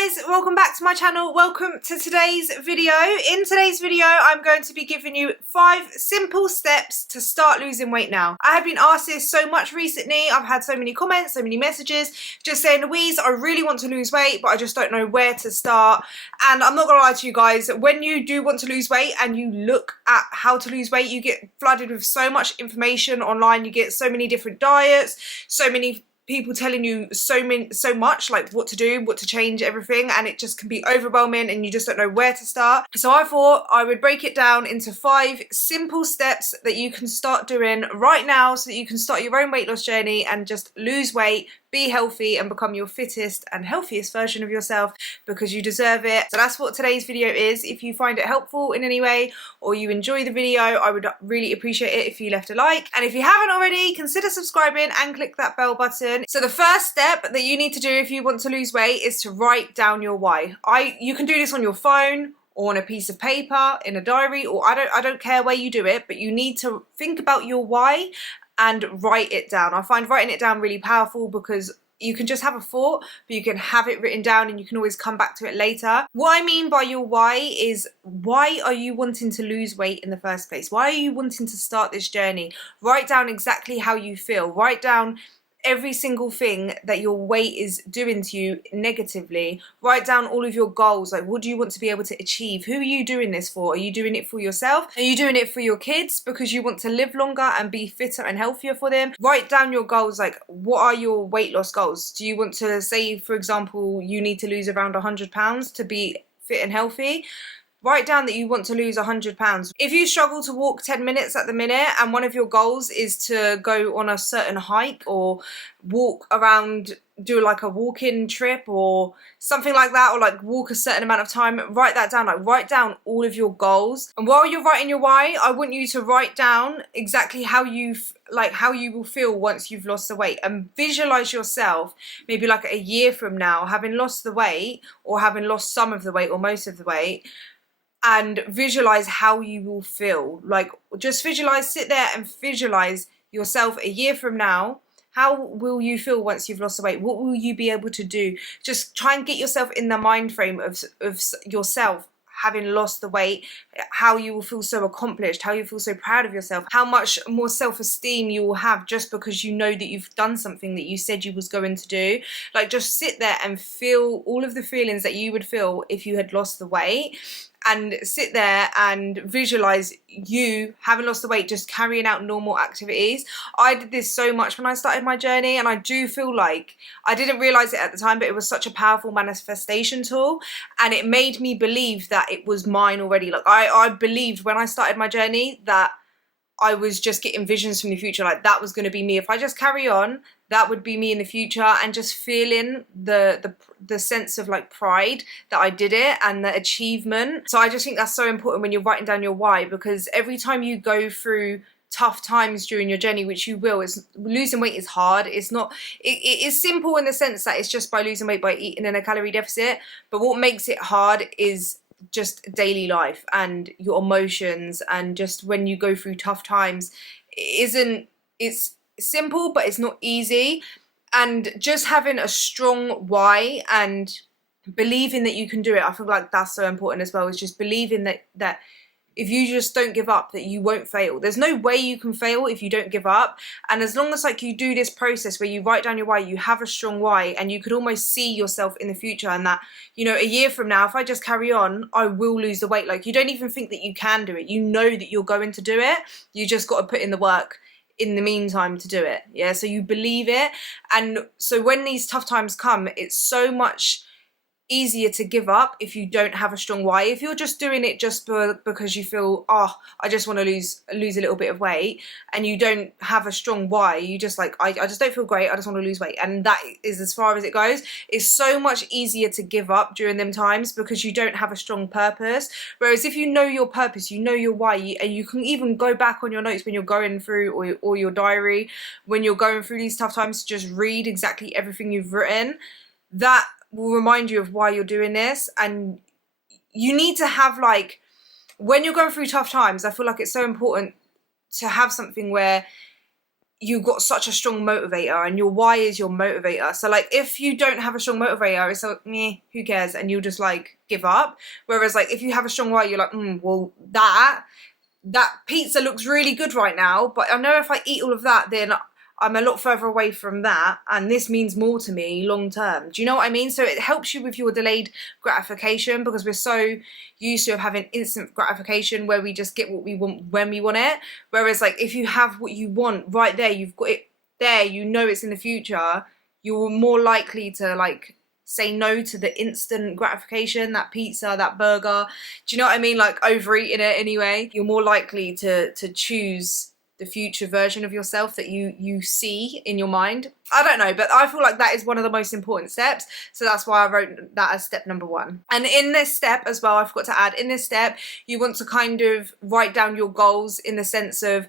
guys, welcome back to my channel. Welcome to today's video. In today's video, I'm going to be giving you 5 simple steps to start losing weight now. I have been asked this so much recently. I've had so many comments, so many messages just saying, Louise, I really want to lose weight, but I just don't know where to start. And I'm not gonna lie to you guys, when you do want to lose weight and you look at how to lose weight, you get flooded with so much information online. You get so many different diets, so many people telling you so much, like what to do, what to change, everything, and it just can be overwhelming and you just don't know where to start. So I thought I would break it down into 5 simple steps that you can start doing right now so that you can start your own weight loss journey and just lose weight, be healthy and become your fittest and healthiest version of yourself, because you deserve it. So that's what today's video is. If you find it helpful in any way or you enjoy the video, I would really appreciate it if you left a like. And if you haven't already, consider subscribing and click that bell button. So the first step that you need to do if you want to lose weight is to write down your why. You can do this on your phone or on a piece of paper, in a diary, or I don't care where you do it, but you need to think about your why and write it down. I find writing it down really powerful because you can just have a thought, but you can have it written down and you can always come back to it later. What I mean by your why is, why are you wanting to lose weight in the first place? Why are you wanting to start this journey? Write down exactly how you feel. Write down every single thing that your weight is doing to you negatively. Write down all of your goals, like what do you want to be able to achieve? Who are you doing this for? Are you doing it for yourself? Are you doing it for your kids because you want to live longer and be fitter and healthier for them? Write down your goals, like what are your weight loss goals? Do you want to, say for example, you need to lose around 100 pounds to be fit and healthy? Write down that you want to lose 100 pounds. If you struggle to walk 10 minutes at the minute and one of your goals is to go on a certain hike or walk around, do like a walk-in trip or something like that, or like walk a certain amount of time, write that down. Like write down all of your goals. And while you're writing your why, I want you to write down exactly how you will feel once you've lost the weight, and visualize yourself maybe like a year from now having lost the weight or having lost some of the weight or most of the weight, and visualize how you will feel. Like just visualize, sit there and visualize yourself a year from now. How will you feel once you've lost the weight? What will you be able to do? Just try and get yourself in the mind frame of yourself having lost the weight, how you will feel so accomplished, how you feel so proud of yourself, how much more self-esteem you will have just because you know that you've done something that you said you was going to do. Like just sit there and feel all of the feelings that you would feel if you had lost the weight, and sit there and visualize you having lost the weight, just carrying out normal activities. I did this so much when I started my journey, and I do feel like, I didn't realize it at the time, but it was such a powerful manifestation tool, and it made me believe that it was mine already. Like I believed when I started my journey that I was just getting visions from the future, like that was going to be me. If I just carry on, that would be me in the future, and just feeling the sense of like pride that I did it and the achievement. So I just think that's so important when you're writing down your why, because every time you go through tough times during your journey, which you will, is losing weight is hard. It's not, it is simple in the sense that it's just by losing weight by eating in a calorie deficit, but what makes it hard is just daily life and your emotions, and just when you go through tough times, it's simple but it's not easy. And just having a strong why and believing that you can do it, I feel like that's so important as well. Is just believing that if you just don't give up, that you won't fail. There's no way you can fail if you don't give up. And as long as like you do this process where you write down your why, you have a strong why, and you could almost see yourself in the future, and that, you know, a year from now, if I just carry on, I will lose the weight. Like you don't even think that you can do it. You know that you're going to do it. You just got to put in the work in the meantime to do it. Yeah, so you believe it. And so when these tough times come, it's so much easier to give up if you don't have a strong why. If you're just doing it just because you feel, oh, I just want to lose a little bit of weight, and you don't have a strong why, you just like, I just don't feel great, I just want to lose weight, and that is as far as it goes. It's so much easier to give up during them times because you don't have a strong purpose. Whereas if you know your purpose, you know your why, and you can even go back on your notes when you're going through, or your diary when you're going through these tough times, to just read exactly everything you've written. That will remind you of why you're doing this. And you need to have, like, when you're going through tough times, I feel like it's so important to have something where you've got such a strong motivator, and your why is your motivator. So like if you don't have a strong motivator, it's like, meh, who cares, and you'll just like give up. Whereas like if you have a strong why, you're like, well, that pizza looks really good right now, but I know if I eat all of that, then I'm a lot further away from that, and this means more to me long term. Do you know what I mean? So it helps you with your delayed gratification, because we're so used to having instant gratification where we just get what we want when we want it. Whereas like if you have what you want right there, you've got it there, you know it's in the future, you're more likely to like say no to the instant gratification, that pizza, that burger. Do you know what I mean? Like overeating it anyway. You're more likely to choose the future version of yourself that you see in your mind. I don't know, but I feel like that is one of the most important steps. So that's why I wrote that as step number 1. And in this step as well, I forgot to add, in this step, you want to kind of write down your goals in the sense of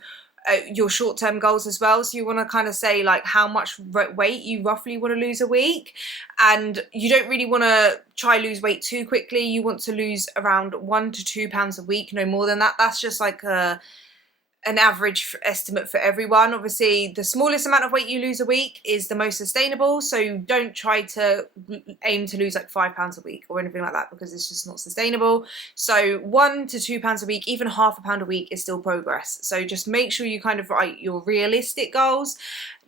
your short-term goals as well. So you want to kind of say like how much weight you roughly want to lose a week, and you don't really want to try lose weight too quickly. You want to lose around 1 to 2 pounds a week, no more than that. That's just like an average estimate for everyone. Obviously the smallest amount of weight you lose a week is the most sustainable, so don't try to aim to lose like 5 pounds a week or anything like that, because it's just not sustainable. So 1 to 2 pounds a week, even half a pound a week is still progress. So just make sure you kind of write your realistic goals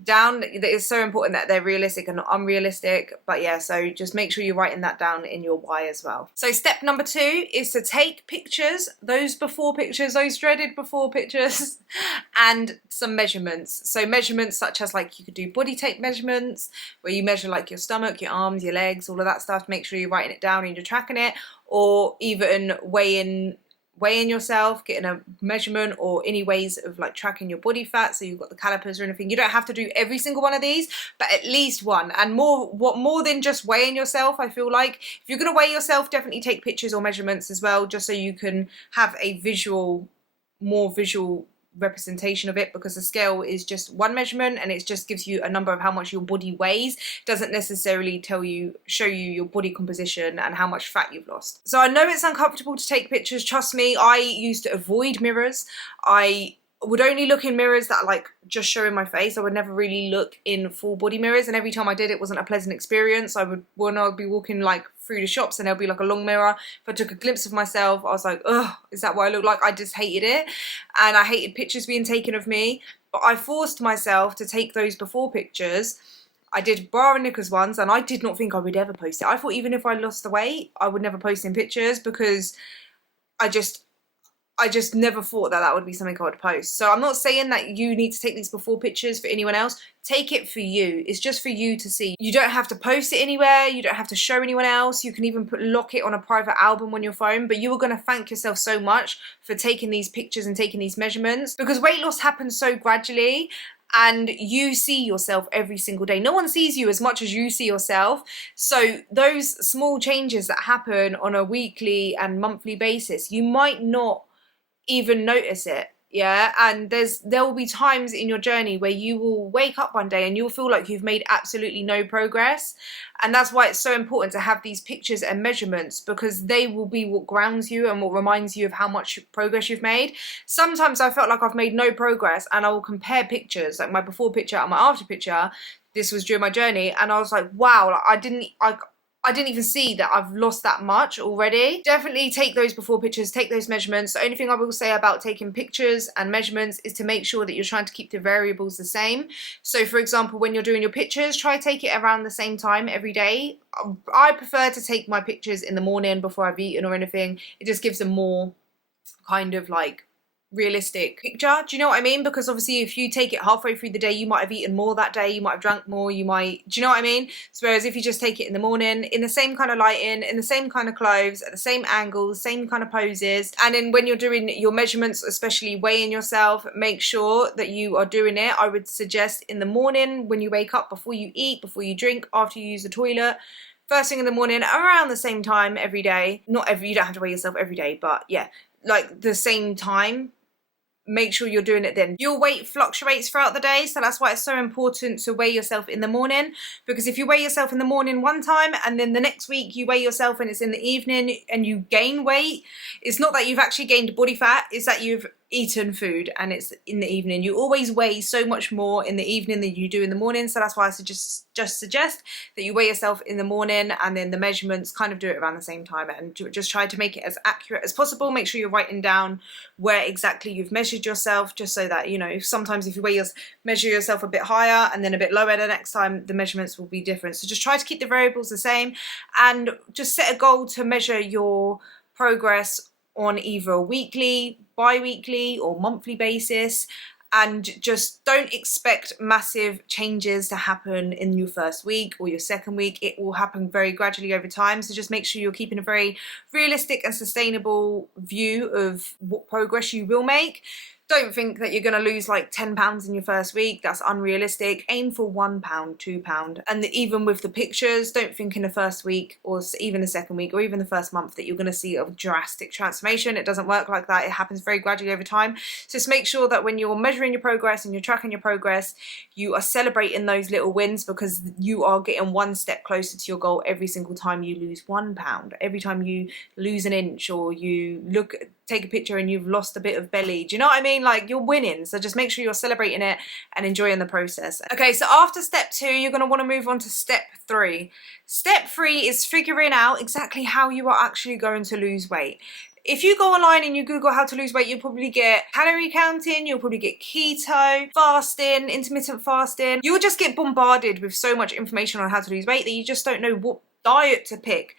down. It's so important that they're realistic and not unrealistic. But yeah, so just make sure you're writing that down in your why as well. So step number 2 is to take pictures, those before pictures, those dreaded before pictures, and some measurements. So measurements such as like you could do body tape measurements where you measure like your stomach, your arms, your legs, all of that stuff. Make sure you're writing it down and you're tracking it, or even weighing yourself, getting a measurement, or any ways of like tracking your body fat. So you've got the calipers or anything. You don't have to do every single one of these, but at least one. And more than just weighing yourself, I feel like if you're going to weigh yourself, definitely take pictures or measurements as well, just so you can have a more visual representation of it, because the scale is just one measurement and it just gives you a number of how much your body weighs. It doesn't necessarily show you your body composition and how much fat you've lost. So I know it's uncomfortable to take pictures. Trust me, I used to avoid mirrors. I would only look in mirrors that like just showing my face. I would never really look in full body mirrors, and every time I did, it wasn't a pleasant experience. When I'd be walking like through the shops and there'll be like a long mirror, if I took a glimpse of myself, I was like, ugh, is that what I look like? I just hated it, and I hated pictures being taken of me. But I forced myself to take those before pictures. I did bra and knickers ones, and I did not think I would ever post it. I thought even if I lost the weight, I would never post in pictures, because I just never thought that would be something I would post. So I'm not saying that you need to take these before pictures for anyone else. Take it for you. It's just for you to see. You don't have to post it anywhere. You don't have to show anyone else. You can even lock it on a private album on your phone. But you are going to thank yourself so much for taking these pictures and taking these measurements, because weight loss happens so gradually. And you see yourself every single day. No one sees you as much as you see yourself. So those small changes that happen on a weekly and monthly basis, you might not even notice it. Yeah, and there will be times in your journey where you will wake up one day and you'll feel like you've made absolutely no progress. And that's why it's so important to have these pictures and measurements, because they will be what grounds you and what reminds you of how much progress you've made. Sometimes I felt like I've made no progress, and I will compare pictures, like my before picture and my after picture. This was during my journey, and I was like, wow, like I didn't even see that I've lost that much already. Definitely take those before pictures, take those measurements. The only thing I will say about taking pictures and measurements is to make sure that you're trying to keep the variables the same. So for example, when you're doing your pictures, try to take it around the same time every day. I prefer to take my pictures in the morning before I've eaten or anything. It just gives a more kind of like realistic picture. Do you know what I mean? Because obviously if you take it halfway through the day, you might have eaten more that day, you might have drank more, do you know what I mean? So whereas if you just take it in the morning, in the same kind of lighting, in the same kind of clothes, at the same angles, same kind of poses, and then when you're doing your measurements, especially weighing yourself, make sure that you are doing it, I would suggest, in the morning when you wake up, before you eat, before you drink, after you use the toilet, first thing in the morning, around the same time every day. You don't have to weigh yourself every day, but yeah, like the same time. Make sure you're doing it then. Your weight fluctuates throughout the day, so that's why it's so important to weigh yourself in the morning, because if you weigh yourself in the morning one time and then the next week you weigh yourself and it's in the evening and you gain weight, it's not that you've actually gained body fat, it's that you've eaten food and it's in the evening. You always weigh so much more in the evening than you do in the morning, so that's why I just suggest that you weigh yourself in the morning, and then the measurements kind of do it around the same time, and just try to make it as accurate as possible. Make sure you're writing down where exactly you've measured yourself, just so that, you know, sometimes if you measure yourself a bit higher and then a bit lower the next time, the measurements will be different. So just try to keep the variables the same, and just set a goal to measure your progress on either a weekly, bi-weekly or monthly basis, and just don't expect massive changes to happen in your first week or your second week. It will happen very gradually over time, so just make sure you're keeping a very realistic and sustainable view of what progress you will make. Don't think that you're going to lose like 10 pounds in your first week. That's unrealistic. Aim for 1 pound, 2 pound. And even with the pictures, don't think in the first week or even the second week or even the first month that you're going to see a drastic transformation. It doesn't work like that. It happens very gradually over time. So just make sure that when you're measuring your progress and you're tracking your progress, you are celebrating those little wins, because you are getting one step closer to your goal every single time you lose 1 pound, every time you lose an inch, or you take a picture and you've lost a bit of belly. Do you know what I mean? Like, you're winning. So just make sure you're celebrating it and enjoying the process. Okay, so after step 2, you're going to want to move on to step 3. Step 3 is figuring out exactly how you are actually going to lose weight. If you go online and you Google how to lose weight, you'll probably get calorie counting, you'll probably get keto, fasting, intermittent fasting. You'll just get bombarded with so much information on how to lose weight that you just don't know what diet to pick.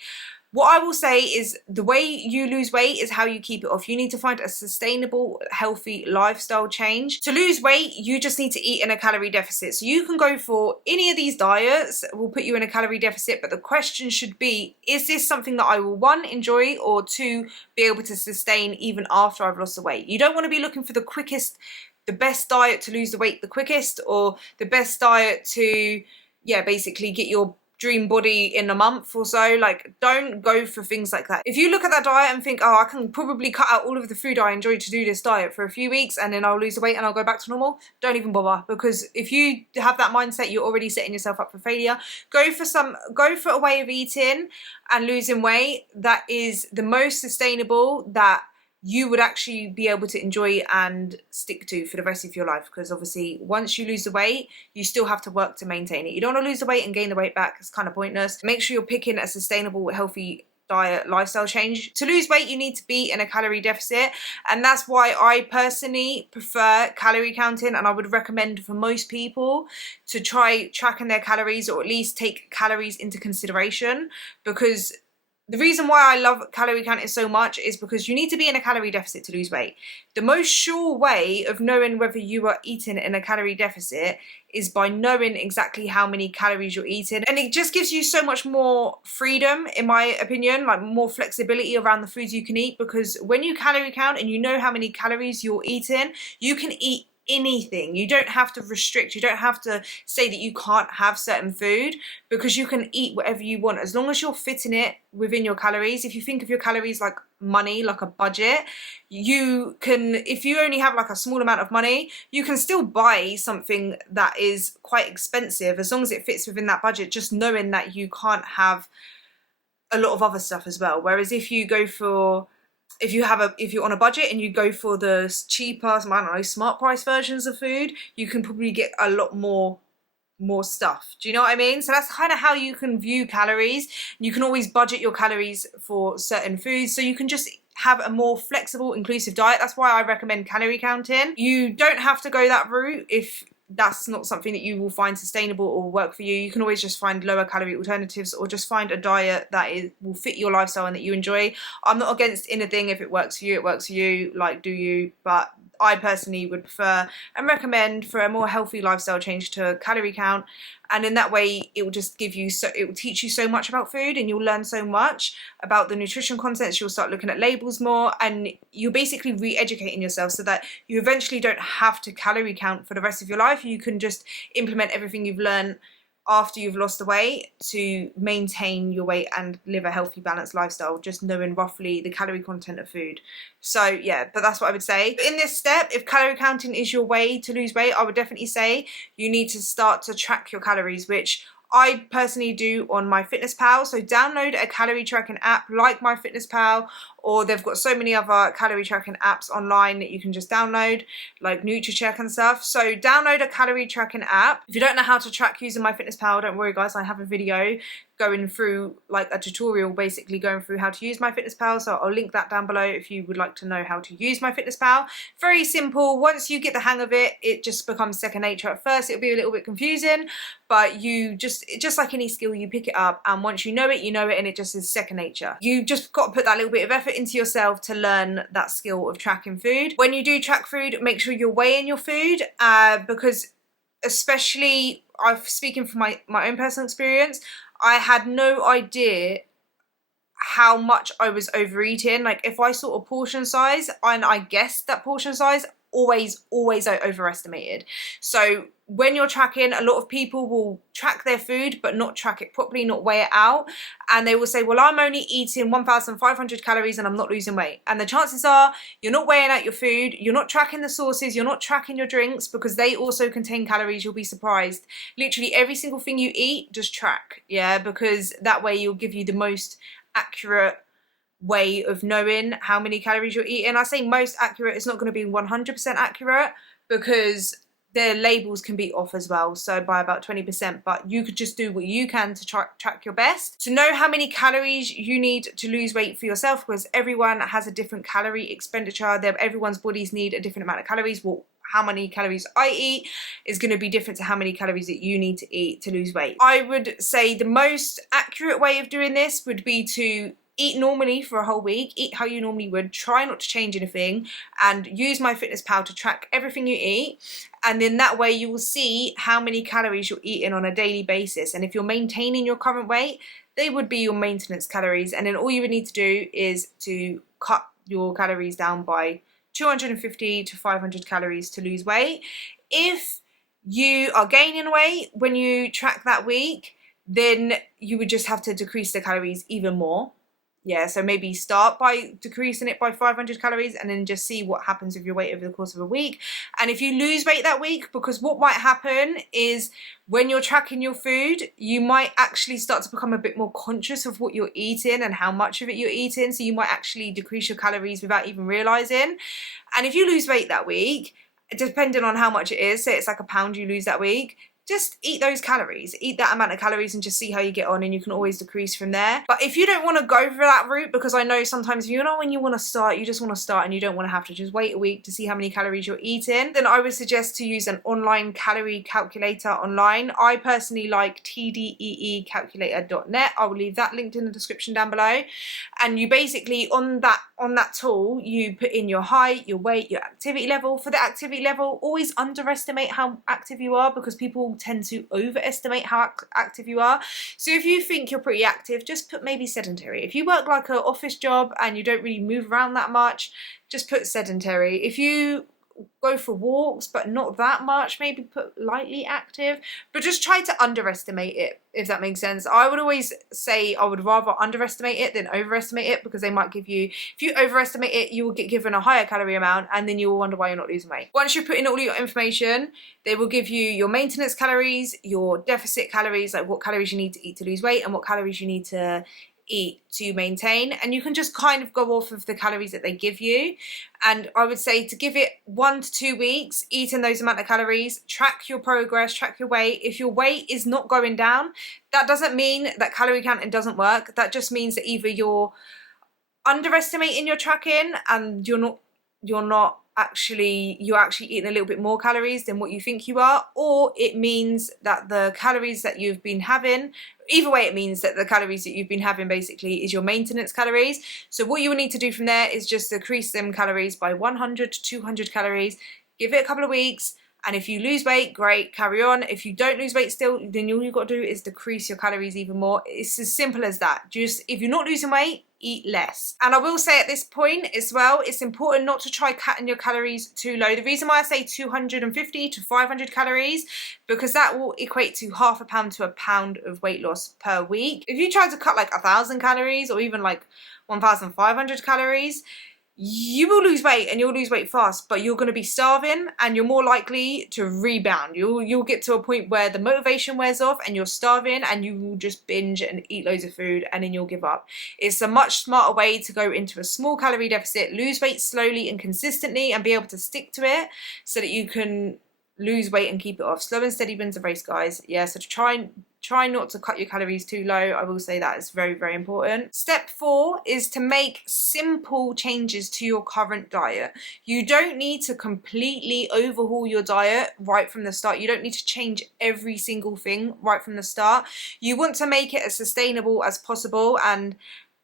What I will say is the way you lose weight is how you keep it off. You need to find a sustainable, healthy lifestyle change. To lose weight, you just need to eat in a calorie deficit. So you can go for any of these diets, will put you in a calorie deficit, but the question should be, is this something that I will, 1, enjoy, or 2, be able to sustain even after I've lost the weight? You don't want to be looking for the best diet to lose the weight the quickest, or the best diet to, basically get your dream body in a month or so. Like, don't go for things like that. If you look at that diet and think, oh, I can probably cut out all of the food I enjoy to do this diet for a few weeks and then I'll lose the weight and I'll go back to normal, don't even bother, because if you have that mindset, you're already setting yourself up for failure. Go for a way of eating and losing weight that is the most sustainable, that you would actually be able to enjoy and stick to for the rest of your life. Because obviously once you lose the weight, you still have to work to maintain it. You don't want to lose the weight and gain the weight back. It's kind of pointless. Make sure you're picking a sustainable, healthy diet, lifestyle change. To lose weight, you need to be in a calorie deficit, and that's why I personally prefer calorie counting, and I would recommend for most people to try tracking their calories, or at least take calories into consideration. Because the reason why I love calorie counting so much is because you need to be in a calorie deficit to lose weight. The most sure way of knowing whether you are eating in a calorie deficit is by knowing exactly how many calories you're eating. And it just gives you so much more freedom, in my opinion, like more flexibility around the foods you can eat. Because when you calorie count and you know how many calories you're eating, you can eat anything. You don't have to restrict. You don't have to say that you can't have certain food, because you can eat whatever you want as long as you're fitting it within your calories. If you think of your calories like money, like a budget, you can, if you only have like a small amount of money, you can still buy something that is quite expensive as long as it fits within that budget, just knowing that you can't have a lot of other stuff as well. Whereas if you go for, if you're on a budget and you go for the cheaper, I don't know, smart price versions of food, you can probably get a lot more stuff. Do you know what I mean? So that's kind of how you can view calories. You can always budget your calories for certain foods, so you can just have a more flexible, inclusive diet. That's why I recommend calorie counting. You don't have to go that route if that's not something that you will find sustainable or work for you. You can always just find lower calorie alternatives, or just find a diet that will fit your lifestyle and that you enjoy. I'm not against anything. If it works for you, it works for you. Like, do you? But I personally would prefer and recommend for a more healthy lifestyle change to calorie count. And in that way, it will just give you, it will teach you so much about food, and you'll learn so much about the nutrition contents. You'll start looking at labels more, and you're basically re-educating yourself so that you eventually don't have to calorie count for the rest of your life. You can just implement everything you've learned after you've lost the weight to maintain your weight and live a healthy, balanced lifestyle, just knowing roughly the calorie content of food. So yeah, but that's what I would say. In this step, if calorie counting is your way to lose weight, I would definitely say you need to start to track your calories, which I personally do on MyFitnessPal. So download a calorie tracking app like MyFitnessPal or they've got so many other calorie tracking apps online that you can just download, like NutriCheck and stuff. So download a calorie tracking app. If you don't know how to track using MyFitnessPal, don't worry guys, I have a video going through, like a tutorial basically going through how to use MyFitnessPal, so I'll link that down below if you would like to know how to use MyFitnessPal. Very simple. Once you get the hang of it, it just becomes second nature. At first it'll be a little bit confusing, but you just like any skill, you pick it up, and once you know it, and it just is second nature. You just got to put that little bit of effort into yourself to learn that skill of tracking food. When you do track food, make sure you're weighing your food, because especially, I'm speaking from my own personal experience, I had no idea how much I was overeating. Like if I saw a portion size and I guessed that portion size, always I overestimated. So when you're tracking, a lot of people will track their food but not track it properly, not weigh it out, and they will say, well, I'm only eating 1,500 calories and I'm not losing weight. And the chances are you're not weighing out your food, you're not tracking the sources, you're not tracking your drinks, because they also contain calories. You'll be surprised. Literally every single thing you eat, just track, yeah, because that way you'll give you the most accurate way of knowing how many calories you're eating. I say most accurate, it's not going to be 100% accurate, because their labels can be off as well, so by about 20%, but you could just do what you can to track your best. To know how many calories you need to lose weight for yourself, because everyone has a different calorie expenditure, everyone's bodies need a different amount of calories. Well, how many calories I eat is going to be different to how many calories that you need to eat to lose weight. I would say the most accurate way of doing this would be to eat normally for a whole week, eat how you normally would, try not to change anything, and use MyFitnessPal to track everything you eat. And then that way you will see how many calories you're eating on a daily basis. And if you're maintaining your current weight, they would be your maintenance calories. And then all you would need to do is to cut your calories down by 250 to 500 calories to lose weight. If you are gaining weight when you track that week, then you would just have to decrease the calories even more. Yeah, so maybe start by decreasing it by 500 calories and then just see what happens with your weight over the course of a week. And if you lose weight that week, because what might happen is when you're tracking your food, you might actually start to become a bit more conscious of what you're eating and how much of it you're eating. So you might actually decrease your calories without even realizing. And if you lose weight that week, depending on how much it is, say it's like £1 you lose that week, just eat those calories, eat that amount of calories and just see how you get on, and you can always decrease from there. But if you don't want to go for that route, because I know sometimes, when you want to start, you just want to start and you don't want to have to just wait a week to see how many calories you're eating, then I would suggest to use an online calorie calculator online. I personally like tdeecalculator.net. I will leave that linked in the description down below. And you basically, on that tool, you put in your height, your weight, your activity level. For the activity level, always underestimate how active you are, because people tend to overestimate how active you are. So if you think you're pretty active, just put maybe sedentary. If you work like an office job and you don't really move around that much, just put sedentary. If you go for walks but not that much, maybe put lightly active, but just try to underestimate it, if that makes sense. I would always say I would rather underestimate it than overestimate it, because they might give you, if you overestimate it, you will get given a higher calorie amount and then you will wonder why you're not losing weight. Once you put in all your information, they will give you your maintenance calories, your deficit calories, like what calories you need to eat to lose weight and what calories you need to eat to maintain, and you can just kind of go off of the calories that they give you. And I would say to give it 1 to 2 weeks, eating those amount of calories, track your progress, track your weight. If your weight is not going down, that doesn't mean that calorie counting doesn't work. That just means that either you're underestimating your tracking and you're actually eating a little bit more calories than what you think you are, or it means that the calories that you've been having, either way it means that the calories that you've been having basically is your maintenance calories. So what you will need to do from there is just decrease them calories by 100 to 200 calories, give it a couple of weeks, and if you lose weight, great, carry on. If you don't lose weight still, then all you've got to do is decrease your calories even more. It's as simple as that. Just, if you're not losing weight, eat less. And I will say at this point as well, it's important not to try cutting your calories too low. The reason why I say 250 to 500 calories, because that will equate to half a pound to a pound of weight loss per week. If you try to cut like 1,000 calories or even like 1,500 calories, you will lose weight and you'll lose weight fast, but you're going to be starving and you're more likely to rebound. You'll get to a point where the motivation wears off and you're starving and you will just binge and eat loads of food and then you'll give up. It's a much smarter way to go into a small calorie deficit, lose weight slowly and consistently and be able to stick to it so that you can lose weight and keep it off. Slow and steady wins the race, guys. Yeah, so try not to cut your calories too low. I will say that is very, very important. Step 4 is to make simple changes to your current diet. You don't need to completely overhaul your diet right from the start. You don't need to change every single thing right from the start. You want to make it as sustainable as possible and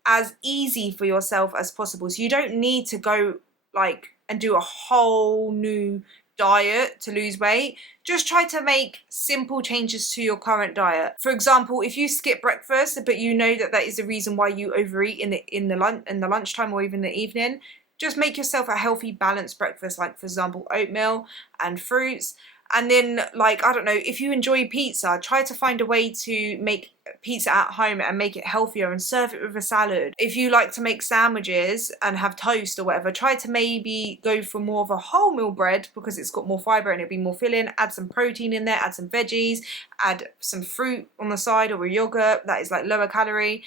as easy for yourself as possible. So you don't need to go like and do a whole new diet to lose weight. Just try to make simple changes to your current diet. For example, if you skip breakfast but you know that that is the reason why you overeat in the lunchtime or even the evening, just make yourself a healthy balanced breakfast, like for example oatmeal and fruits. And then, like, I don't know, if you enjoy pizza, try to find a way to make pizza at home and make it healthier and serve it with a salad. If you like to make sandwiches and have toast or whatever, try to maybe go for more of a wholemeal bread because it's got more fibre and it'll be more filling. Add some protein in there, add some veggies, add some fruit on the side or a yogurt that is like lower calorie.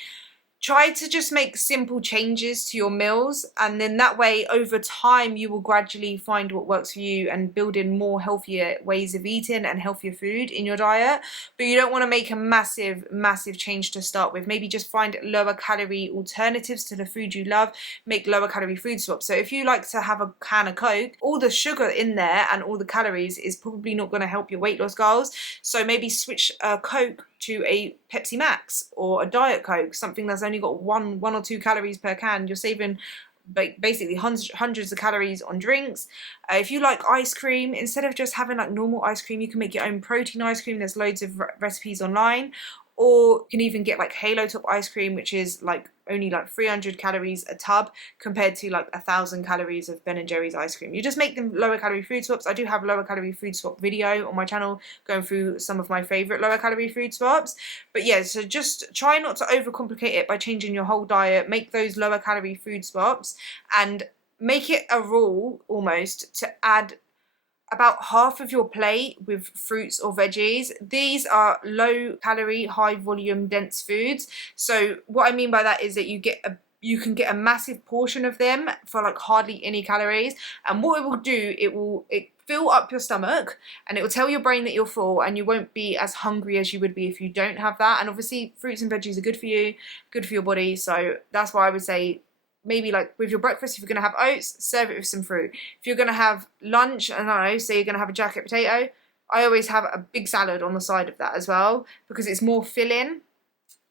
Try to just make simple changes to your meals, and then that way over time you will gradually find what works for you and build in more healthier ways of eating and healthier food in your diet. But you don't want to make a massive change to start with. Maybe just find lower calorie alternatives to the food you love. Make lower calorie food swaps. So if you like to have a can of Coke, all the sugar in there and all the calories is probably not going to help your weight loss goals. So maybe switch Coke to a Pepsi Max or a Diet Coke, something that's only got one or two calories per can. You're saving basically hundreds of calories on drinks. If you like ice cream, instead of just having like normal ice cream, you can make your own protein ice cream. There's loads of recipes online. Or you can even get like Halo Top ice cream, which is like only like 300 calories a tub compared to like 1,000 calories of Ben & Jerry's ice cream. You just make them lower calorie food swaps. I do have lower calorie food swap video on my channel going through some of my favorite lower calorie food swaps. But yeah, so just try not to overcomplicate it by changing your whole diet. Make those lower calorie food swaps and make it a rule almost to add about half of your plate with fruits or veggies. These are low calorie, high volume, dense foods. So what I mean by that is that you can get a massive portion of them for like hardly any calories. And what it will do, it fill up your stomach and it will tell your brain that you're full and you won't be as hungry as you would be if you don't have that. And obviously fruits and veggies are good for you, good for your body. So that's why I would say maybe like with your breakfast, if you're going to have oats, serve it with some fruit. If you're going to have lunch, I don't know, say you're going to have a jacket potato, I always have a big salad on the side of that as well because it's more filling.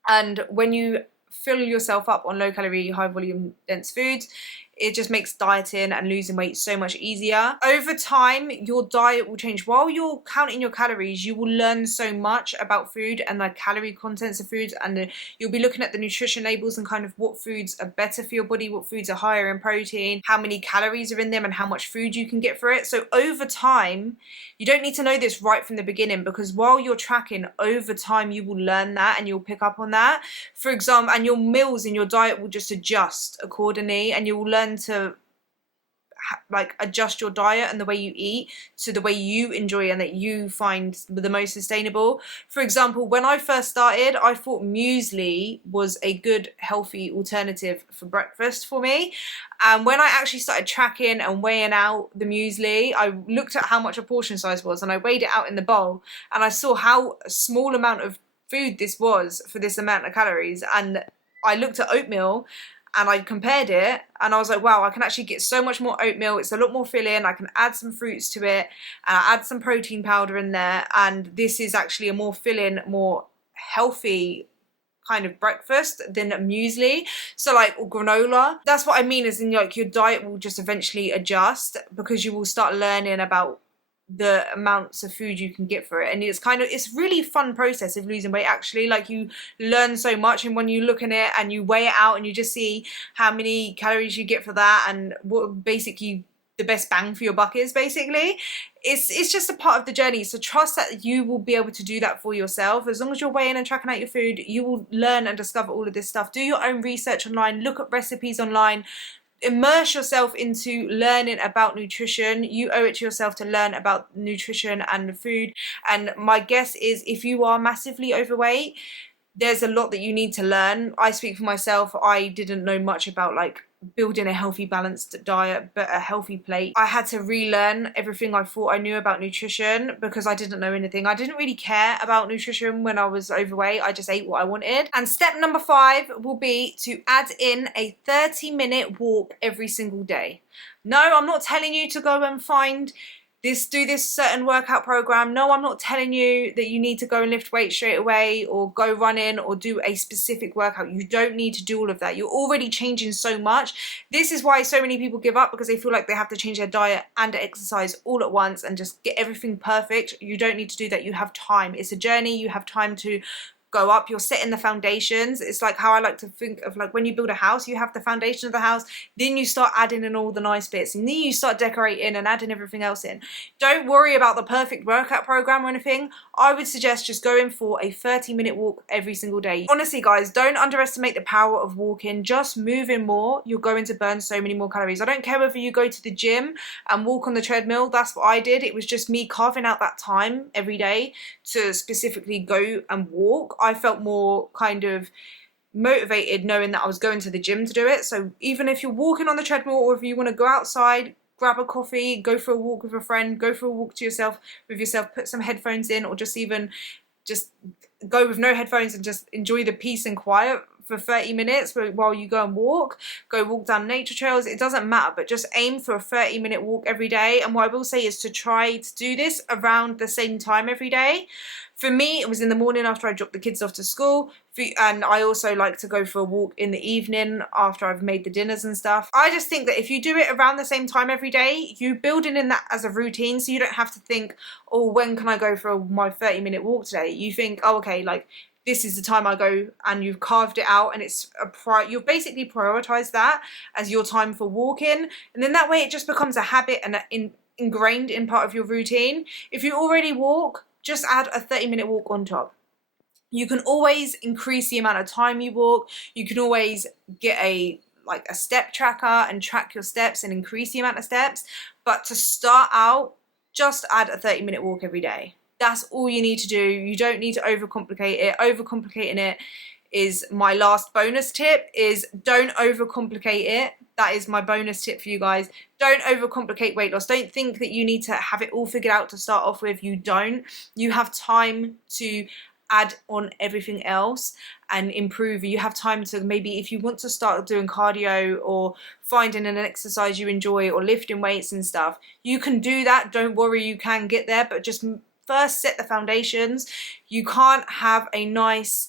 And when you fill yourself up on low calorie, high volume, dense foods, it just makes dieting and losing weight so much easier. Over time, your diet will change. While you're counting your calories, you will learn so much about food and the calorie contents of food, and you'll be looking at the nutrition labels and kind of what foods are better for your body, what foods are higher in protein, how many calories are in them, and how much food you can get for it. So over time, you don't need to know this right from the beginning, because while you're tracking, over time you will learn that and you'll pick up on that. For example, and your meals in your diet will just adjust accordingly, and you will learn to like adjust your diet and the way you eat to the way you enjoy and that you find the most sustainable. For example, when I first started, I thought muesli was a good healthy alternative for breakfast for me. And when I actually started tracking and weighing out the muesli, I looked at how much a portion size was and I weighed it out in the bowl and I saw how small amount of food this was for this amount of calories. And I looked at oatmeal and I compared it and I was like, wow, I can actually get so much more oatmeal. It's a lot more filling. I can add some fruits to it and I add some protein powder in there. And this is actually a more filling, more healthy kind of breakfast than muesli. So like, or granola. That's what I mean, is in like your diet will just eventually adjust because you will start learning about the amounts of food you can get for it. And it's really fun process of losing weight actually. Like you learn so much, and when you look at it and you weigh it out and you just see how many calories you get for that and what basically the best bang for your buck is basically. It's just a part of the journey. So trust that you will be able to do that for yourself. As long as you're weighing and tracking out your food, you will learn and discover all of this stuff. Do your own research online, look at recipes online. immerse yourself into learning about nutrition. You owe it to yourself to learn about nutrition and food. And my guess is, if you are massively overweight, there's a lot that you need to learn. I speak for myself. I didn't know much about like building a healthy balanced diet, but a healthy plate. I had to relearn everything I thought I knew about nutrition because I didn't know anything. I didn't really care about nutrition when I was overweight. I just ate what I wanted. And step number 5 will be to add in a 30-minute walk every single day. No, I'm not telling you to go and find do this certain workout program. No, I'm not telling you that you need to go and lift weights straight away or go running or do a specific workout. You don't need to do all of that. You're already changing so much. This is why so many people give up, because they feel like they have to change their diet and exercise all at once and just get everything perfect. You don't need to do that. You have time. It's a journey. You have time to go up. You're setting the foundations. It's like how I like to think of, like, when you build a house, you have the foundation of the house, then you start adding in all the nice bits, and then you start decorating and adding everything else in. Don't worry about the perfect workout program or anything. I would suggest just going for a 30-minute walk every single day. Honestly, guys, don't underestimate the power of walking. Just moving more, you're going to burn so many more calories. I don't care whether you go to the gym and walk on the treadmill. That's what I did. It was just me carving out that time every day to specifically go and walk. I felt more kind of motivated knowing that I was going to the gym to do it. So even if you're walking on the treadmill, or if you want to go outside, grab a coffee, go for a walk with a friend, go for a walk with yourself, put some headphones in, or just go with no headphones and just enjoy the peace and quiet for 30 minutes while you go and walk. Go walk down nature trails. It doesn't matter, but just aim for a 30-minute walk every day. And what I will say is to try to do this around the same time every day. For me, it was in the morning after I dropped the kids off to school, and I also like to go for a walk in the evening after I've made the dinners and stuff. I just think that if you do it around the same time every day, you building in that as a routine, so you don't have to think, oh, when can I go for my 30-minute walk today? You think, oh, okay, like, this is the time I go, and you've carved it out, and it's you've basically prioritized that as your time for walking, and then that way it just becomes a habit and ingrained in part of your routine. If you already walk, just add a 30-minute walk on top. You can always increase the amount of time you walk. You can always get a step tracker and track your steps and increase the amount of steps. But to start out, just add a 30-minute walk every day. That's all you need to do. You don't need to overcomplicate it. Overcomplicating it is my last bonus tip, is don't overcomplicate it. That is my bonus tip for you guys. Don't overcomplicate weight loss. Don't think that you need to have it all figured out to start off with. You don't. You have time to add on everything else and improve. You have time to, maybe if you want to start doing cardio or finding an exercise you enjoy or lifting weights and stuff, you can do that. Don't worry, you can get there, but just first set the foundations. You can't have a nice,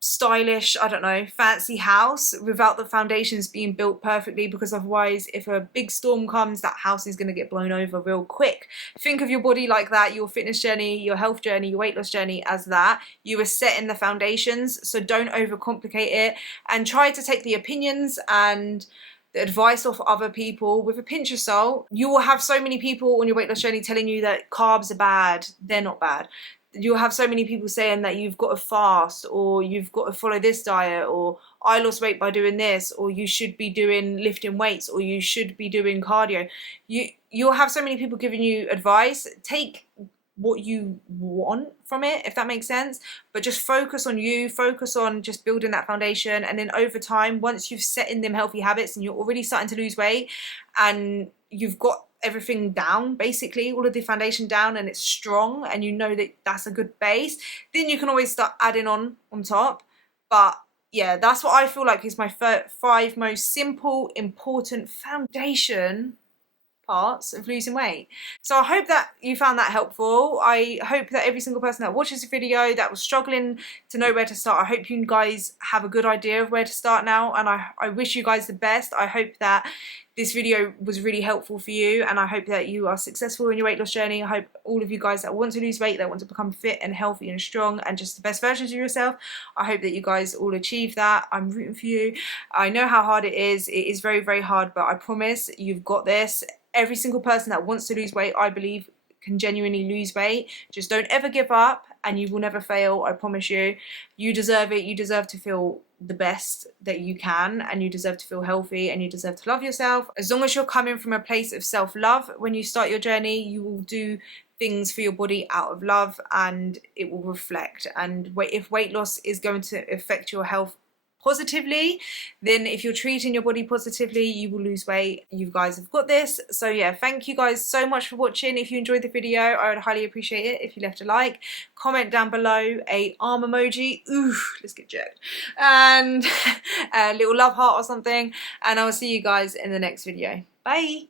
stylish, I don't know, fancy house without the foundations being built perfectly, because otherwise if a big storm comes, that house is going to get blown over real quick. Think of your body like that, your fitness journey, your health journey, your weight loss journey as that. You are setting the foundations, so don't overcomplicate it, and try to take the opinions and the advice of other people with a pinch of salt. You will have so many people on your weight loss journey telling you that carbs are bad. They're not bad. You'll have so many people saying that you've got to fast, or you've got to follow this diet, or I lost weight by doing this, or you should be doing lifting weights, or you should be doing cardio. You'll have so many people giving you advice. Take what you want from it, if that makes sense, but just focus on you, focus on just building that foundation. And then over time, once you've set in them healthy habits and you're already starting to lose weight and you've got everything down, basically all of the foundation down, and it's strong, and you know that that's a good base, then you can always start adding on top. But yeah, that's what I feel like is my 5 most simple, important foundation parts of losing weight. So I hope that you found that helpful. I hope that every single person that watches the video that was struggling to know where to start, I hope you guys have a good idea of where to start now, and I wish you guys the best. I hope that this video was really helpful for you, and I hope that you are successful in your weight loss journey. I hope all of you guys that want to lose weight, that want to become fit and healthy and strong and just the best versions of yourself, I hope that you guys all achieve that. I'm rooting for you. I know how hard it is. It is very, very hard, but I promise you've got this. Every single person that wants to lose weight, I believe, can genuinely lose weight. Just don't ever give up, and you will never fail, I promise you. You deserve it. You deserve to feel the best that you can, and you deserve to feel healthy, and you deserve to love yourself. As long as you're coming from a place of self-love when you start your journey, you will do things for your body out of love, and it will reflect. And if weight loss is going to affect your health positively, then if you're treating your body positively, you will lose weight. You guys have got this. So yeah, thank you guys so much for watching. If you enjoyed the video, I would highly appreciate it if you left a like, comment down below a arm emoji, ooh, let's get jerked, and a little love heart or something, and I will see you guys in the next video. Bye.